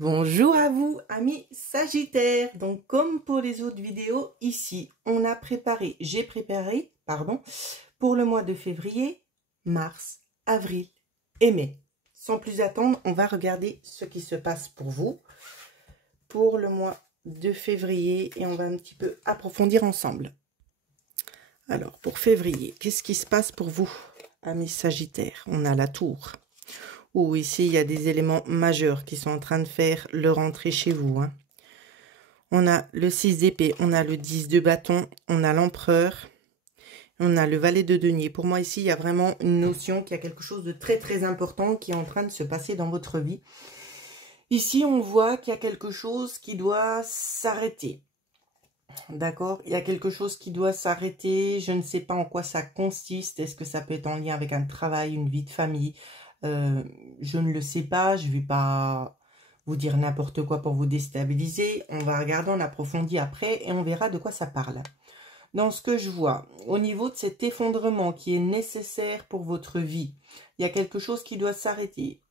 Bonjour à vous, amis Sagittaires. Donc, comme pour les autres vidéos, ici, j'ai préparé, pour le mois de février, mars, avril et mai. Sans plus attendre, on va regarder ce qui se passe pour vous, pour le mois de février, et on va un petit peu approfondir ensemble. Alors, pour février, qu'est-ce qui se passe pour vous, amis Sagittaires? On a la tour. Ou ici, il y a des éléments majeurs qui sont en train de faire leur entrée chez vous. Hein. On a le 6 d'épée, on a le 10 de bâton, on a l'empereur, on a le valet de denier. Pour moi, ici, il y a vraiment une notion qu'il y a quelque chose de très, très important qui est en train de se passer dans votre vie. Ici, on voit qu'il y a quelque chose qui doit s'arrêter. D'accord? Il y a quelque chose qui doit s'arrêter. Je ne sais pas en quoi ça consiste. Est-ce que ça peut être en lien avec un travail, une vie de famille? Je ne le sais pas, je ne vais pas vous dire n'importe quoi pour vous déstabiliser. On va regarder en approfondi après et on verra de quoi ça parle. Dans ce que je vois, au niveau de cet effondrement qui est nécessaire pour votre vie, il y a quelque chose qui doit s'arrêter.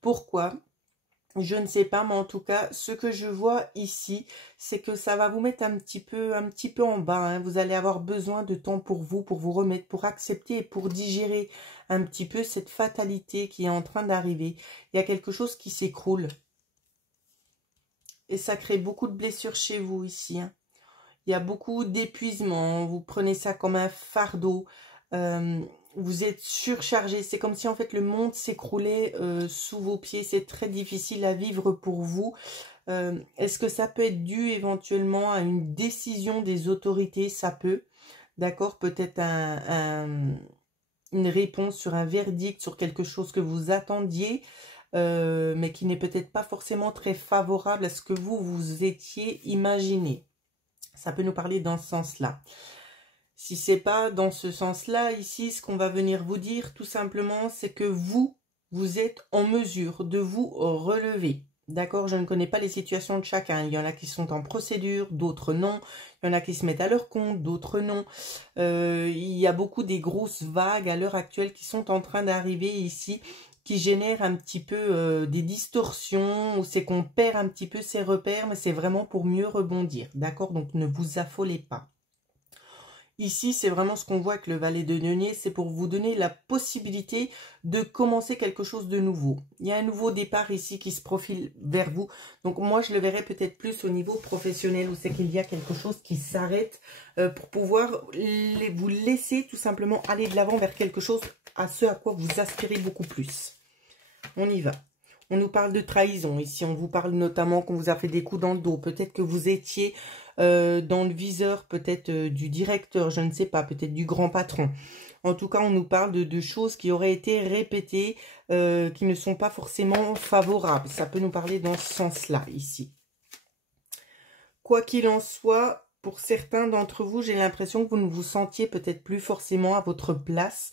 Pourquoi ? Je ne sais pas, mais en tout cas, ce que je vois ici, c'est que ça va vous mettre un petit peu en bas. Hein. Vous allez avoir besoin de temps pour vous remettre, pour accepter et pour digérer un petit peu cette fatalité qui est en train d'arriver. Il y a quelque chose qui s'écroule. Et ça crée beaucoup de blessures chez vous ici. Hein. Il y a beaucoup d'épuisement. Vous prenez ça comme un fardeau. Vous êtes surchargé, c'est comme si en fait le monde s'écroulait sous vos pieds, c'est très difficile à vivre pour vous. Est-ce que ça peut être dû éventuellement à une décision des autorités? Ça peut, d'accord, peut-être une réponse sur un verdict, sur quelque chose que vous attendiez, mais qui n'est peut-être pas forcément très favorable à ce que vous étiez imaginé. Ça peut nous parler dans ce sens-là. Si c'est pas dans ce sens-là, ici, ce qu'on va venir vous dire, tout simplement, c'est que vous êtes en mesure de vous relever. D'accord? Je ne connais pas les situations de chacun. Il y en a qui sont en procédure, d'autres non. Il y en a qui se mettent à leur compte, d'autres non. Il y a beaucoup des grosses vagues à l'heure actuelle qui sont en train d'arriver ici, qui génèrent un petit peu des distorsions, ou c'est qu'on perd un petit peu ses repères, mais c'est vraiment pour mieux rebondir. D'accord? Donc, ne vous affolez pas. Ici, c'est vraiment ce qu'on voit avec le valet de denier, c'est pour vous donner la possibilité de commencer quelque chose de nouveau. Il y a un nouveau départ ici qui se profile vers vous. Donc moi, je le verrai peut-être plus au niveau professionnel, où c'est qu'il y a quelque chose qui s'arrête pour pouvoir vous laisser tout simplement aller de l'avant vers quelque chose à ce à quoi vous aspirez beaucoup plus. On y va. On nous parle de trahison. Ici, on vous parle notamment qu'on vous a fait des coups dans le dos. Peut-être que vous étiez dans le viseur, peut-être du directeur, je ne sais pas, peut-être du grand patron. En tout cas, on nous parle de choses qui auraient été répétées, qui ne sont pas forcément favorables. Ça peut nous parler dans ce sens-là, ici. Quoi qu'il en soit, pour certains d'entre vous, j'ai l'impression que vous ne vous sentiez peut-être plus forcément à votre place.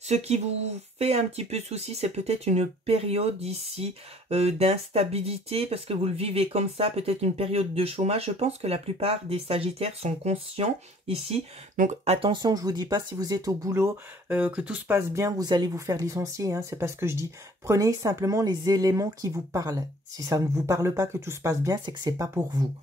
Ce qui vous fait un petit peu souci, c'est peut-être une période ici d'instabilité, parce que vous le vivez comme ça, peut-être une période de chômage. Je pense que la plupart des Sagittaires sont conscients ici. Donc attention, je ne vous dis pas si vous êtes au boulot, que tout se passe bien, vous allez vous faire licencier. Hein, c'est pas ce que je dis. Prenez simplement les éléments qui vous parlent. Si ça ne vous parle pas que tout se passe bien, c'est que c'est pas pour vous.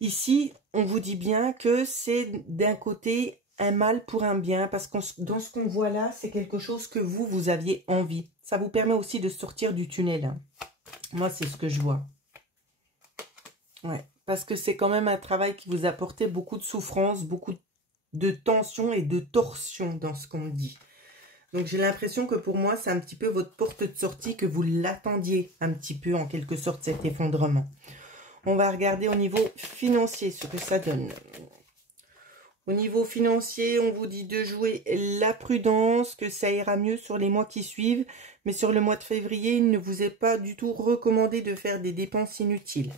Ici, on vous dit bien que c'est d'un côté un mal pour un bien, parce que dans ce qu'on voit là, c'est quelque chose que vous aviez envie. Ça vous permet aussi de sortir du tunnel. Hein. Moi, c'est ce que je vois. Ouais, parce que c'est quand même un travail qui vous apportait beaucoup de souffrance, beaucoup de tension et de torsion dans ce qu'on dit. Donc, j'ai l'impression que pour moi, c'est un petit peu votre porte de sortie, que vous l'attendiez un petit peu, en quelque sorte, cet effondrement. On va regarder au niveau financier ce que ça donne. Au niveau financier, on vous dit de jouer la prudence, que ça ira mieux sur les mois qui suivent. Mais sur le mois de février, il ne vous est pas du tout recommandé de faire des dépenses inutiles.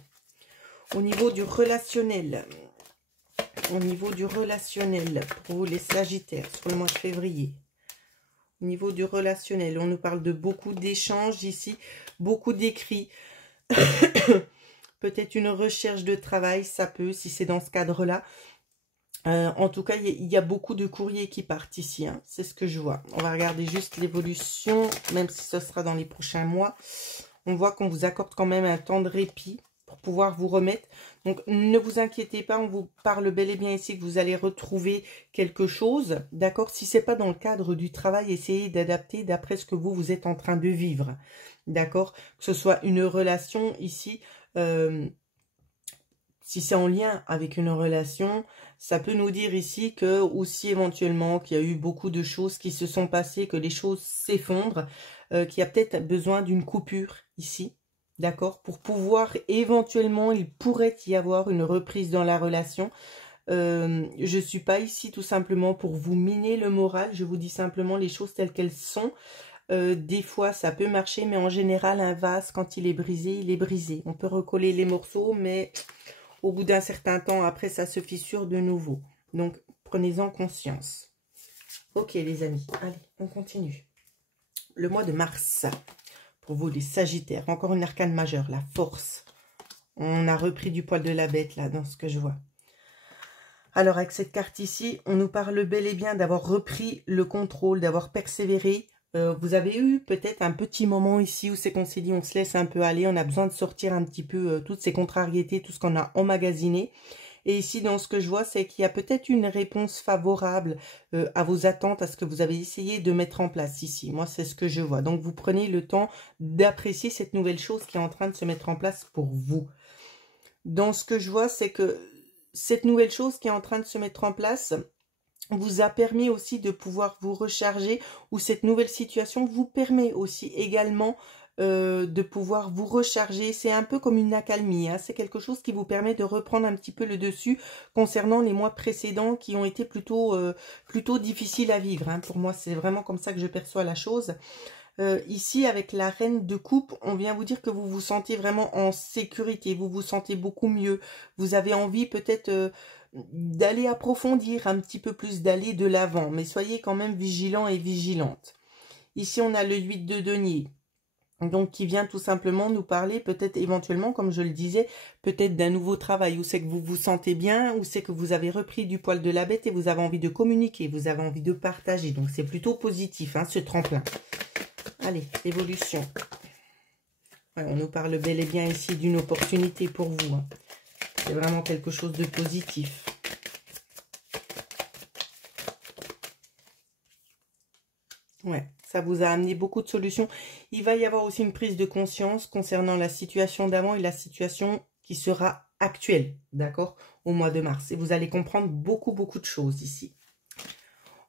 Au niveau du relationnel, pour les Sagittaires, sur le mois de février. Au niveau du relationnel, on nous parle de beaucoup d'échanges ici, beaucoup d'écrits. Peut-être une recherche de travail, ça peut, si c'est dans ce cadre-là. En tout cas, il y a beaucoup de courriers qui partent ici. Hein. C'est ce que je vois. On va regarder juste l'évolution, même si ce sera dans les prochains mois. On voit qu'on vous accorde quand même un temps de répit pour pouvoir vous remettre. Donc, ne vous inquiétez pas, on vous parle bel et bien ici que vous allez retrouver quelque chose, d'accord? Si c'est pas dans le cadre du travail, essayez d'adapter d'après ce que vous êtes en train de vivre, d'accord? Que ce soit une relation ici, si c'est en lien avec une relation, ça peut nous dire ici que aussi éventuellement qu'il y a eu beaucoup de choses qui se sont passées, que les choses s'effondrent, qu'il y a peut-être besoin d'une coupure ici. D'accord? Pour pouvoir, éventuellement, il pourrait y avoir une reprise dans la relation. Je ne suis pas ici tout simplement pour vous miner le moral. Je vous dis simplement les choses telles qu'elles sont. Des fois, ça peut marcher, mais en général, un vase, quand il est brisé, il est brisé. On peut recoller les morceaux, mais au bout d'un certain temps, après, ça se fissure de nouveau. Donc, prenez-en conscience. Ok, les amis. Allez, on continue. Le mois de mars. Pour vous, les Sagittaires, encore une arcane majeure, la force. On a repris du poil de la bête, là, dans ce que je vois. Alors, avec cette carte ici, on nous parle bel et bien d'avoir repris le contrôle, d'avoir persévéré. Vous avez eu peut-être un petit moment ici où c'est qu'on s'est dit, on se laisse un peu aller, on a besoin de sortir un petit peu toutes ces contrariétés, tout ce qu'on a emmagasiné. Et ici, dans ce que je vois, c'est qu'il y a peut-être une réponse favorable à vos attentes, à ce que vous avez essayé de mettre en place ici. Moi, c'est ce que je vois. Donc, vous prenez le temps d'apprécier cette nouvelle chose qui est en train de se mettre en place pour vous. Dans ce que je vois, c'est que cette nouvelle chose qui est en train de se mettre en place vous a permis aussi de pouvoir vous recharger, ou cette nouvelle situation vous permet aussi également de pouvoir vous recharger. C'est un peu comme une accalmie, hein. C'est quelque chose qui vous permet de reprendre un petit peu le dessus concernant les mois précédents qui ont été plutôt difficiles à vivre, hein. Pour moi, c'est vraiment comme ça que je perçois la chose. Ici, avec la reine de coupe, on vient vous dire que vous vous sentez vraiment en sécurité, vous vous sentez beaucoup mieux. Vous avez envie peut-être d'aller approfondir un petit peu plus, d'aller de l'avant, mais soyez quand même vigilant et vigilante. Ici, on a le 8 de denier. Donc, qui vient tout simplement nous parler, peut-être éventuellement, comme je le disais, peut-être d'un nouveau travail, où c'est que vous vous sentez bien, où c'est que vous avez repris du poil de la bête et vous avez envie de communiquer, vous avez envie de partager. Donc, c'est plutôt positif, hein, ce tremplin. Allez, évolution. Ouais, on nous parle bel et bien ici d'une opportunité pour vous, hein. C'est vraiment quelque chose de positif. Ouais, ça vous a amené beaucoup de solutions. Il va y avoir aussi une prise de conscience concernant la situation d'avant et la situation qui sera actuelle, d'accord, au mois de mars. Et vous allez comprendre beaucoup de choses ici.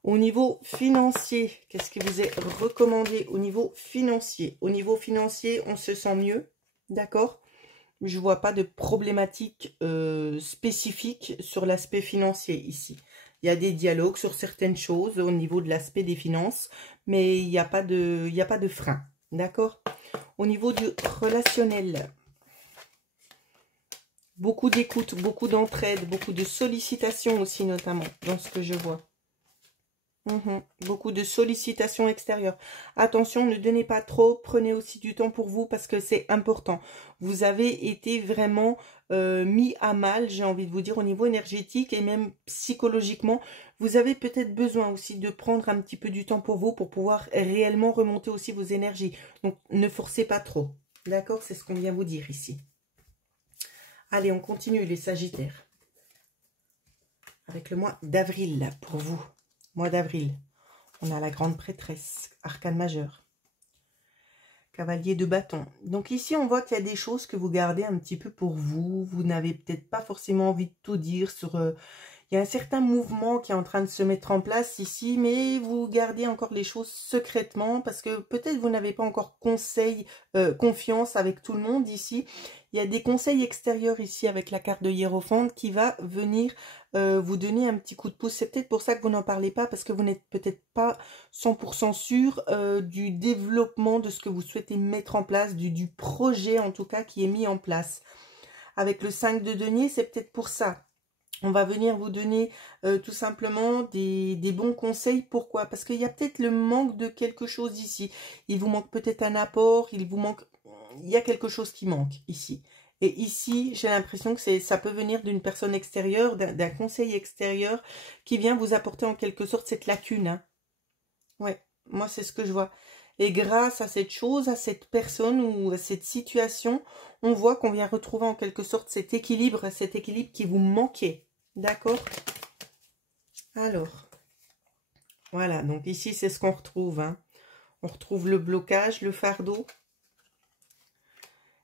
Au niveau financier, qu'est-ce qui vous est recommandé au niveau financier? Au niveau financier, on se sent mieux, d'accord? Je ne vois pas de problématique spécifique sur l'aspect financier ici. Il y a des dialogues sur certaines choses au niveau de l'aspect des finances, mais il n'y a pas de frein, d'accord? Au niveau du relationnel, beaucoup d'écoute, beaucoup d'entraide, beaucoup de sollicitations aussi notamment, dans ce que je vois. Beaucoup de sollicitations extérieures. Attention, ne donnez pas trop, prenez aussi du temps pour vous parce que c'est important. Vous avez été vraiment mis à mal, j'ai envie de vous dire, au niveau énergétique et même psychologiquement. Vous avez peut-être besoin aussi de prendre un petit peu du temps pour vous pour pouvoir réellement remonter aussi vos énergies. Donc, ne forcez pas trop. D'accord? C'est ce qu'on vient vous dire ici. Allez, on continue les Sagittaires. Avec le mois d'avril pour vous. Mois d'avril, on a la grande prêtresse, arcane majeure, cavalier de bâton. Donc ici, on voit qu'il y a des choses que vous gardez un petit peu pour vous. Vous n'avez peut-être pas forcément envie de tout dire sur... il y a un certain mouvement qui est en train de se mettre en place ici, mais vous gardez encore les choses secrètement parce que peut-être vous n'avez pas encore confiance avec tout le monde ici. Il y a des conseils extérieurs ici avec la carte de Hiérophante qui va venir vous donner un petit coup de pouce. C'est peut-être pour ça que vous n'en parlez pas parce que vous n'êtes peut-être pas 100% sûr du développement de ce que vous souhaitez mettre en place, du projet en tout cas qui est mis en place. Avec le 5 de denier, c'est peut-être pour ça. On va venir vous donner tout simplement des bons conseils. Pourquoi? Parce qu'il y a peut-être le manque de quelque chose ici. Il vous manque peut-être un apport, il y a quelque chose qui manque ici. Et ici, j'ai l'impression que ça peut venir d'une personne extérieure, d'un conseil extérieur qui vient vous apporter en quelque sorte cette lacune, hein. Ouais, moi c'est ce que je vois. Et grâce à cette chose, à cette personne ou à cette situation, on voit qu'on vient retrouver en quelque sorte cet équilibre qui vous manquait. D'accord? Alors, voilà. Donc ici, c'est ce qu'on retrouve. Hein. On retrouve le blocage, le fardeau.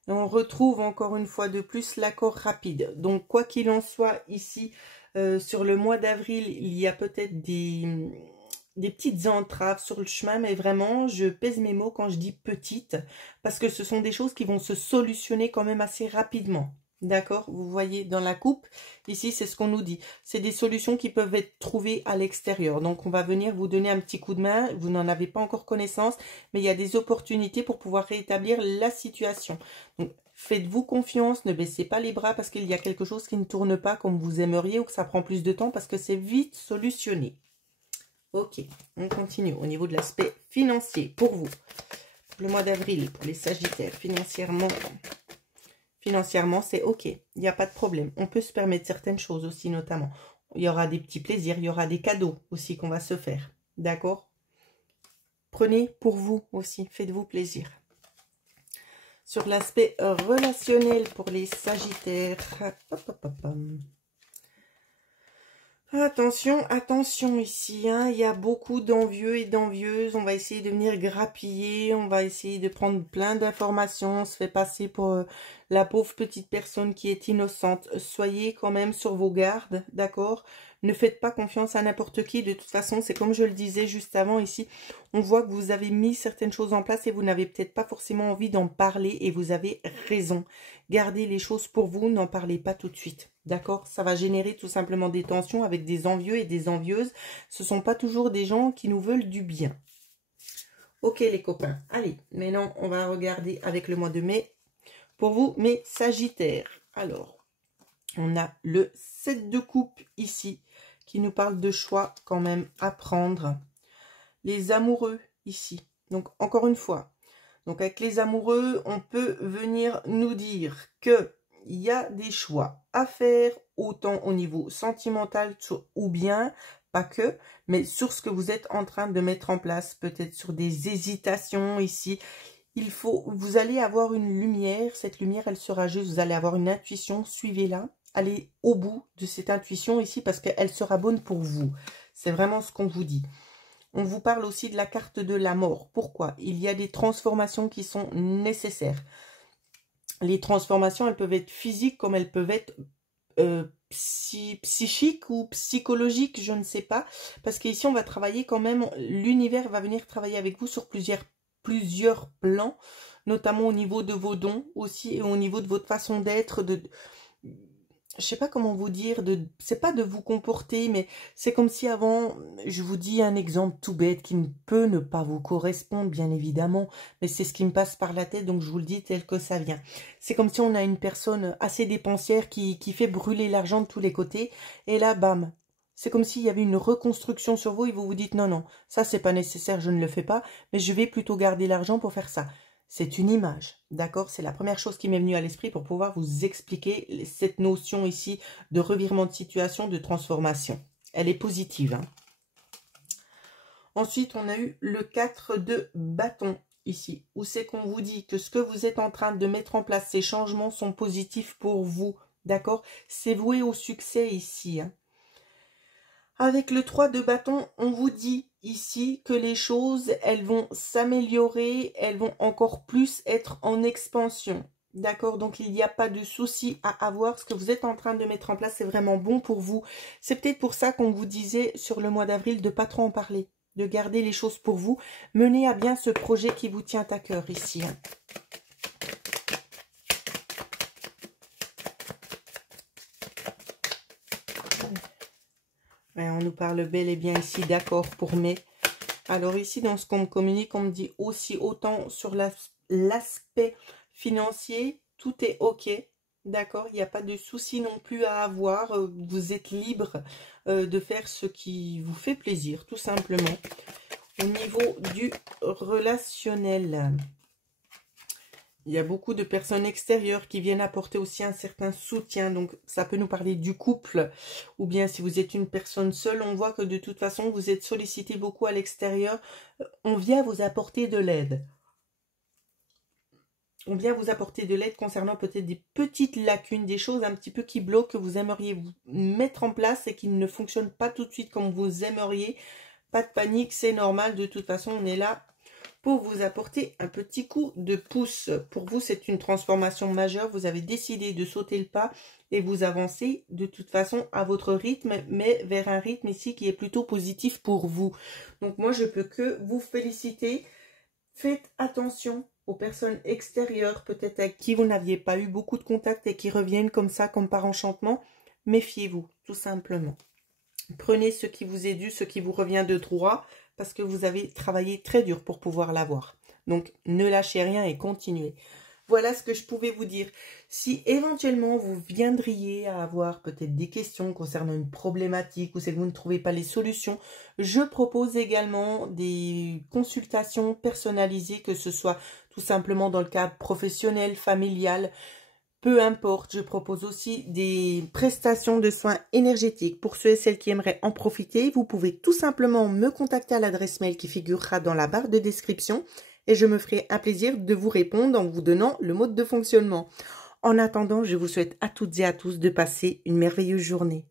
Et on retrouve encore une fois de plus l'accord rapide. Donc, quoi qu'il en soit, ici, sur le mois d'avril, il y a peut-être des petites entraves sur le chemin, mais vraiment, je pèse mes mots quand je dis petites, parce que ce sont des choses qui vont se solutionner quand même assez rapidement. D'accord? Vous voyez dans la coupe, ici, c'est ce qu'on nous dit. C'est des solutions qui peuvent être trouvées à l'extérieur. Donc, on va venir vous donner un petit coup de main. Vous n'en avez pas encore connaissance, mais il y a des opportunités pour pouvoir rétablir la situation. Donc, faites-vous confiance, ne baissez pas les bras parce qu'il y a quelque chose qui ne tourne pas comme vous aimeriez ou que ça prend plus de temps parce que c'est vite solutionné. Ok, on continue au niveau de l'aspect financier pour vous. Le mois d'avril, pour les Sagittaires, financièrement, c'est ok. Il n'y a pas de problème. On peut se permettre certaines choses aussi, notamment. Il y aura des petits plaisirs, il y aura des cadeaux aussi qu'on va se faire. D'accord? Prenez pour vous aussi, faites-vous plaisir. Sur l'aspect relationnel pour les Sagittaires. Attention, attention ici, hein, il y a beaucoup d'envieux et d'envieuses, on va essayer de venir grappiller, on va essayer de prendre plein d'informations, on se fait passer pour la pauvre petite personne qui est innocente. Soyez quand même sur vos gardes, d'accord? Ne faites pas confiance à n'importe qui, de toute façon, c'est comme je le disais juste avant ici, on voit que vous avez mis certaines choses en place et vous n'avez peut-être pas forcément envie d'en parler et vous avez raison. Gardez les choses pour vous, n'en parlez pas tout de suite. D'accord? Ça va générer tout simplement des tensions avec des envieux et des envieuses. Ce ne sont pas toujours des gens qui nous veulent du bien. Ok les copains. Allez, maintenant on va regarder avec le mois de mai. Pour vous, mes Sagittaires. Alors, on a le 7 de coupe ici qui nous parle de choix quand même à prendre. Les amoureux ici. Donc encore une fois. Donc avec les amoureux, on peut venir nous dire que il y a des choix à faire, autant au niveau sentimental ou bien, pas que, mais sur ce que vous êtes en train de mettre en place, peut-être sur des hésitations ici. Vous allez avoir une lumière, cette lumière, elle sera juste, vous allez avoir une intuition, suivez-la, allez au bout de cette intuition ici parce qu'elle sera bonne pour vous. C'est vraiment ce qu'on vous dit. On vous parle aussi de la carte de la mort. Pourquoi? Il y a des transformations qui sont nécessaires. Les transformations, elles peuvent être physiques comme elles peuvent être psychiques ou psychologiques, je ne sais pas. Parce qu'ici, on va travailler quand même, l'univers va venir travailler avec vous sur plusieurs plans, notamment au niveau de vos dons aussi et au niveau de votre façon d'être, je sais pas comment vous dire, c'est pas de vous comporter, mais c'est comme si avant, je vous dis un exemple tout bête qui ne peut ne pas vous correspondre, bien évidemment, mais c'est ce qui me passe par la tête, donc je vous le dis tel que ça vient. C'est comme si on a une personne assez dépensière qui fait brûler l'argent de tous les côtés, et là, bam, c'est comme s'il y avait une reconstruction sur vous, et vous vous dites, non, non, ça c'est pas nécessaire, je ne le fais pas, mais je vais plutôt garder l'argent pour faire ça. C'est une image, d'accord? C'est la première chose qui m'est venue à l'esprit pour pouvoir vous expliquer cette notion ici de revirement de situation, de transformation. Elle est positive. Hein. Ensuite, on a eu le 4 de bâton ici, où c'est qu'on vous dit que ce que vous êtes en train de mettre en place, ces changements sont positifs pour vous, d'accord? C'est voué au succès ici. Hein. Avec le 3 de bâton, on vous dit ici que les choses, elles vont s'améliorer, elles vont encore plus être en expansion. D'accord? Donc, il n'y a pas de souci à avoir. Ce que vous êtes en train de mettre en place, c'est vraiment bon pour vous. C'est peut-être pour ça qu'on vous disait sur le mois d'avril de ne pas trop en parler, de garder les choses pour vous. Menez à bien ce projet qui vous tient à cœur ici. Hein. On nous parle bel et bien ici d'accord pour mai. Alors ici, dans ce qu'on me communique, on me dit aussi autant sur l'aspect financier, tout est ok. D'accord, il n'y a pas de souci non plus à avoir. Vous êtes libre de faire ce qui vous fait plaisir, tout simplement. Au niveau du relationnel, Il y a beaucoup de personnes extérieures qui viennent apporter aussi un certain soutien. Donc, ça peut nous parler du couple. Ou bien, si vous êtes une personne seule, on voit que de toute façon, vous êtes sollicité beaucoup à l'extérieur. On vient vous apporter de l'aide. On vient vous apporter de l'aide concernant peut-être des petites lacunes, des choses un petit peu qui bloquent, que vous aimeriez vous mettre en place et qui ne fonctionnent pas tout de suite comme vous aimeriez. Pas de panique, c'est normal. De toute façon, on est là pour vous apporter un petit coup de pouce. Pour vous, c'est une transformation majeure. Vous avez décidé de sauter le pas et vous avancez de toute façon à votre rythme, mais vers un rythme ici qui est plutôt positif pour vous. Donc moi, je peux que vous féliciter. Faites attention aux personnes extérieures, peut-être avec qui vous n'aviez pas eu beaucoup de contact et qui reviennent comme ça, comme par enchantement. Méfiez-vous, tout simplement. Prenez ce qui vous est dû, ce qui vous revient de droit, parce que vous avez travaillé très dur pour pouvoir l'avoir. Donc, ne lâchez rien et continuez. Voilà ce que je pouvais vous dire. Si éventuellement vous viendriez à avoir peut-être des questions concernant une problématique ou si vous ne trouvez pas les solutions, je propose également des consultations personnalisées, que ce soit tout simplement dans le cadre professionnel, familial. Peu importe, je propose aussi des prestations de soins énergétiques. Pour ceux et celles qui aimeraient en profiter, vous pouvez tout simplement me contacter à l'adresse mail qui figurera dans la barre de description et je me ferai un plaisir de vous répondre en vous donnant le mode de fonctionnement. En attendant, je vous souhaite à toutes et à tous de passer une merveilleuse journée.